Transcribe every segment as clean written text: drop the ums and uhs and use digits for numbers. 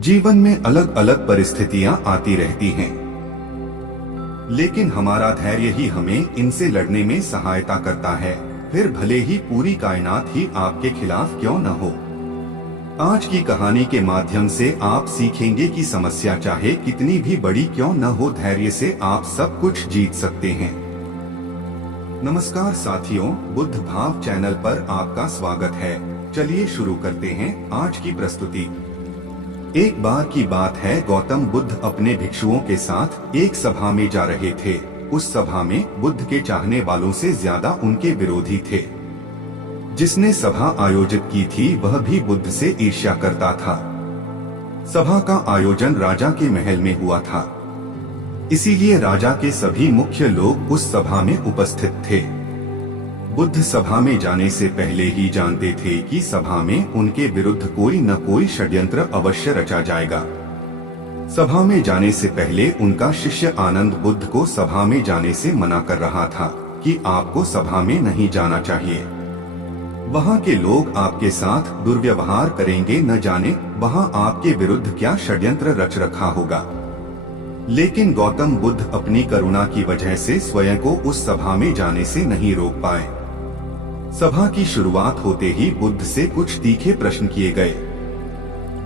जीवन में अलग अलग परिस्थितियां आती रहती हैं, लेकिन हमारा धैर्य ही हमें इनसे लड़ने में सहायता करता है, फिर भले ही पूरी कायनात ही आपके खिलाफ क्यों न हो। आज की कहानी के माध्यम से आप सीखेंगे कि समस्या चाहे कितनी भी बड़ी क्यों न हो, धैर्य से आप सब कुछ जीत सकते हैं। नमस्कार साथियों, बुद्ध भाव चैनल पर आपका स्वागत है। चलिए शुरू करते हैं आज की प्रस्तुति। एक बार की बात है, गौतम बुद्ध अपने भिक्षुओं के साथ एक सभा में जा रहे थे। उस सभा में बुद्ध के चाहने वालों से ज्यादा उनके विरोधी थे। जिसने सभा आयोजित की थी वह भी बुद्ध से ईर्ष्या करता था। सभा का आयोजन राजा के महल में हुआ था, इसीलिए राजा के सभी मुख्य लोग उस सभा में उपस्थित थे। बुद्ध सभा में जाने से पहले ही जानते थे कि सभा में उनके विरुद्ध कोई न कोई षड्यंत्र अवश्य रचा जाएगा। सभा में जाने से पहले उनका शिष्य आनंद बुद्ध को सभा में जाने से मना कर रहा था कि आपको सभा में नहीं जाना चाहिए। वहाँ के लोग आपके साथ दुर्व्यवहार करेंगे, न जाने वहाँ आपके विरुद्ध क्या षड्यंत्र रच रखा होगा। लेकिन गौतम बुद्ध अपनी करुणा की वजह से स्वयं को उस सभा में जाने से नहीं रोक पाए। सभा की शुरुआत होते ही बुद्ध से कुछ तीखे प्रश्न किए गए।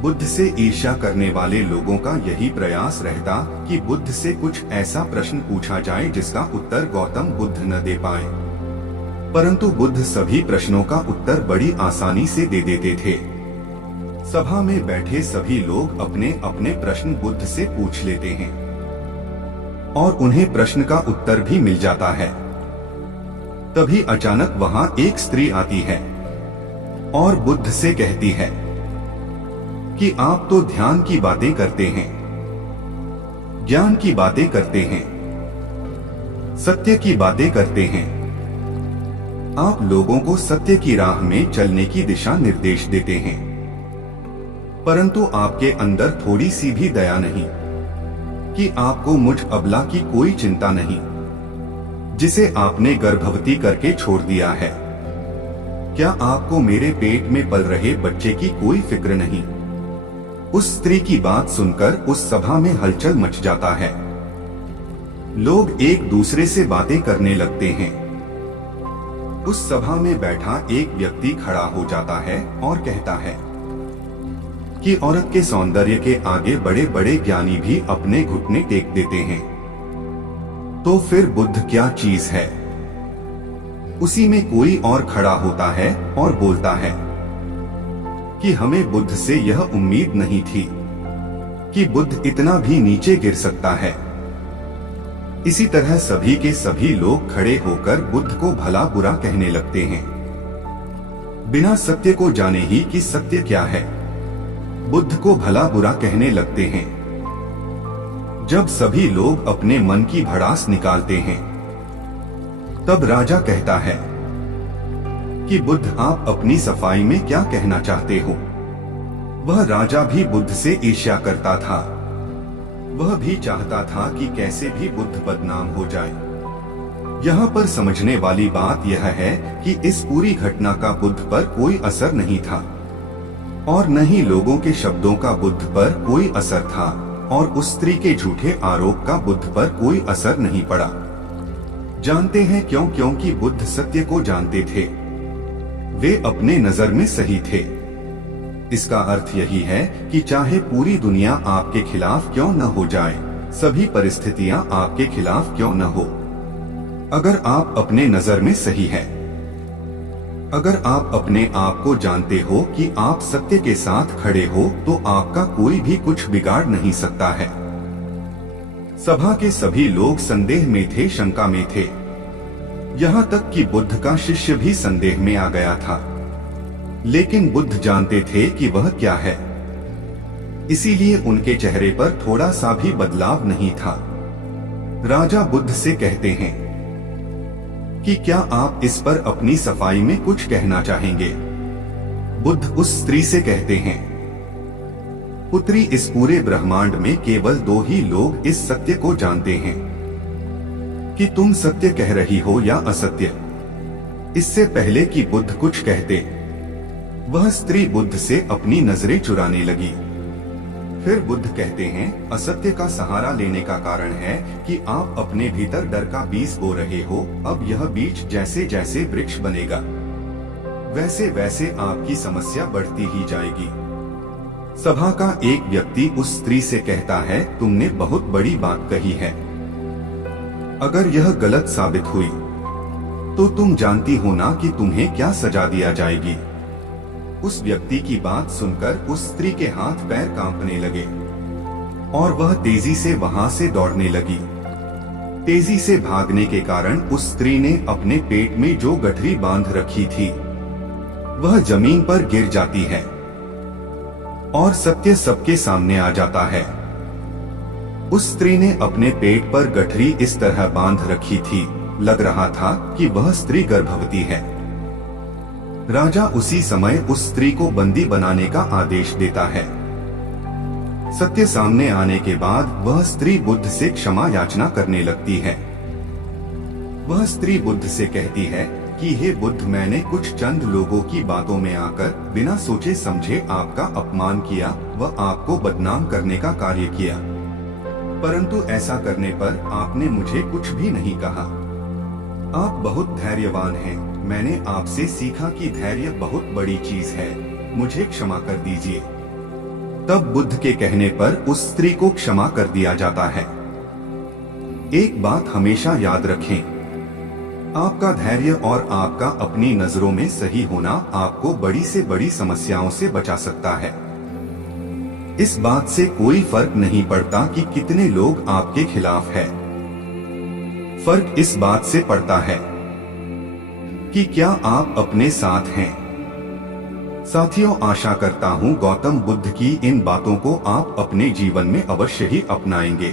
बुद्ध से ईर्ष्या करने वाले लोगों का यही प्रयास रहता कि बुद्ध से कुछ ऐसा प्रश्न पूछा जाए जिसका उत्तर गौतम बुद्ध न दे पाए, परंतु बुद्ध सभी प्रश्नों का उत्तर बड़ी आसानी से दे देते थे। सभा में बैठे सभी लोग अपने अपने प्रश्न बुद्ध से पूछ लेते हैं और उन्हें प्रश्न का उत्तर भी मिल जाता है। तभी अचानक वहां एक स्त्री आती है और बुद्ध से कहती है कि आप तो ध्यान की बातें करते हैं, ज्ञान की बातें करते हैं, सत्य की बातें करते हैं। आप लोगों को सत्य की राह में चलने की दिशा निर्देश देते हैं, परंतु आपके अंदर थोड़ी सी भी दया नहीं कि आपको मुझ अबला की कोई चिंता नहीं जिसे आपने गर्भवती करके छोड़ दिया है। क्या आपको मेरे पेट में पल रहे बच्चे की कोई फिक्र नहीं? उस स्त्री की बात सुनकर उस सभा में हलचल मच जाता है। लोग एक दूसरे से बातें करने लगते हैं। उस सभा में बैठा एक व्यक्ति खड़ा हो जाता है और कहता है कि औरत के सौंदर्य के आगे बड़े बड़े ज्ञानी भी अपने घुटने टेक देते हैं, तो फिर बुद्ध क्या चीज है? उसी में कोई और खड़ा होता है और बोलता है कि हमें बुद्ध से यह उम्मीद नहीं थी कि बुद्ध इतना भी नीचे गिर सकता है। इसी तरह सभी के सभी लोग खड़े होकर बुद्ध को भला बुरा कहने लगते हैं, बिना सत्य को जाने ही कि सत्य क्या है। बुद्ध को भला बुरा कहने लगते हैं। जब सभी लोग अपने मन की भड़ास निकालते हैं, तब राजा कहता है कि बुद्ध आप अपनी सफाई में क्या कहना चाहते हो? वह राजा भी बुद्ध से ईर्ष्या करता था। वह भी चाहता था कि कैसे भी बुद्ध बदनाम हो जाए। यहाँ पर समझने वाली बात यह है कि इस पूरी घटना का बुद्ध पर कोई असर नहीं था और न ही लोगों के शब्दों का बुद्ध पर कोई असर था, और उस स्त्री के झूठे आरोप का बुद्ध पर कोई असर नहीं पड़ा। जानते हैं क्यों? क्योंकि बुद्ध सत्य को जानते थे। वे अपने नजर में सही थे। इसका अर्थ यही है कि चाहे पूरी दुनिया आपके खिलाफ क्यों न हो जाए, सभी परिस्थितियां आपके खिलाफ क्यों न हो, अगर आप अपने नजर में सही है, अगर आप अपने आप को जानते हो कि आप सत्य के साथ खड़े हो, तो आपका कोई भी कुछ बिगाड़ नहीं सकता है। सभा के सभी लोग संदेह में थे, शंका में थे। यहाँ तक कि बुद्ध का शिष्य भी संदेह में आ गया था, लेकिन बुद्ध जानते थे कि वह क्या है, इसीलिए उनके चेहरे पर थोड़ा सा भी बदलाव नहीं था। राजा बुद्ध से कहते हैं कि क्या आप इस पर अपनी सफाई में कुछ कहना चाहेंगे? बुद्ध उस स्त्री से कहते हैं, पुत्री, इस पूरे ब्रह्मांड में केवल दो ही लोग इस सत्य को जानते हैं कि तुम सत्य कह रही हो या असत्य। इससे पहले कि बुद्ध कुछ कहते, वह स्त्री बुद्ध से अपनी नजरें चुराने लगी। फिर बुद्ध कहते हैं, असत्य का सहारा लेने का कारण है कि आप अपने भीतर डर का बीज बो रहे हो। अब यह बीज जैसे जैसे वृक्ष बनेगा, वैसे वैसे आपकी समस्या बढ़ती ही जाएगी। सभा का एक व्यक्ति उस स्त्री से कहता है, तुमने बहुत बड़ी बात कही है। अगर यह गलत साबित हुई तो तुम जानती हो ना कि तुम्हें क्या सजा दिया जाएगी। उस व्यक्ति की बात सुनकर उस स्त्री के हाथ पैर कांपने लगे और वह तेजी से वहां से दौड़ने लगी। तेजी से भागने के कारण उस स्त्री ने अपने पेट में जो गठरी बांध रखी थी वह जमीन पर गिर जाती है और सत्य सबके सामने आ जाता है। उस स्त्री ने अपने पेट पर गठरी इस तरह बांध रखी थी, लग रहा था कि वह स्त्री गर्भवती है। राजा उसी समय उस स्त्री को बंदी बनाने का आदेश देता है। सत्य सामने आने के बाद वह स्त्री बुद्ध से क्षमा याचना करने लगती है। वह स्त्री बुद्ध से कहती है कि हे बुद्ध, मैंने कुछ चंद लोगों की बातों में आकर बिना सोचे समझे आपका अपमान किया व आपको बदनाम करने का कार्य किया, परंतु ऐसा करने पर आपने मुझे कुछ भी नहीं कहा। आप बहुत धैर्यवान हैं। मैंने आपसे सीखा कि धैर्य बहुत बड़ी चीज है। मुझे क्षमा कर दीजिए। तब बुद्ध के कहने पर उस स्त्री को क्षमा कर दिया जाता है। एक बात हमेशा याद रखें, आपका धैर्य और आपका अपनी नजरों में सही होना आपको बड़ी से बड़ी समस्याओं से बचा सकता है। इस बात से कोई फर्क नहीं पड़ता कि कितने लोग आपके खिलाफ है। फर्क इस बात से पड़ता है कि क्या आप अपने साथ हैं। साथियों, आशा करता हूं गौतम बुद्ध की इन बातों को आप अपने जीवन में अवश्य ही अपनाएंगे।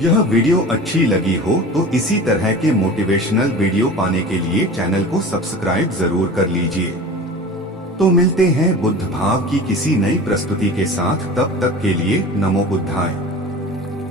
यह वीडियो अच्छी लगी हो तो इसी तरह के मोटिवेशनल वीडियो पाने के लिए चैनल को सब्सक्राइब जरूर कर लीजिए। तो मिलते हैं बुद्ध भाव की किसी नई प्रस्तुति के साथ। तब तक के लिए नमो बुद्धाय।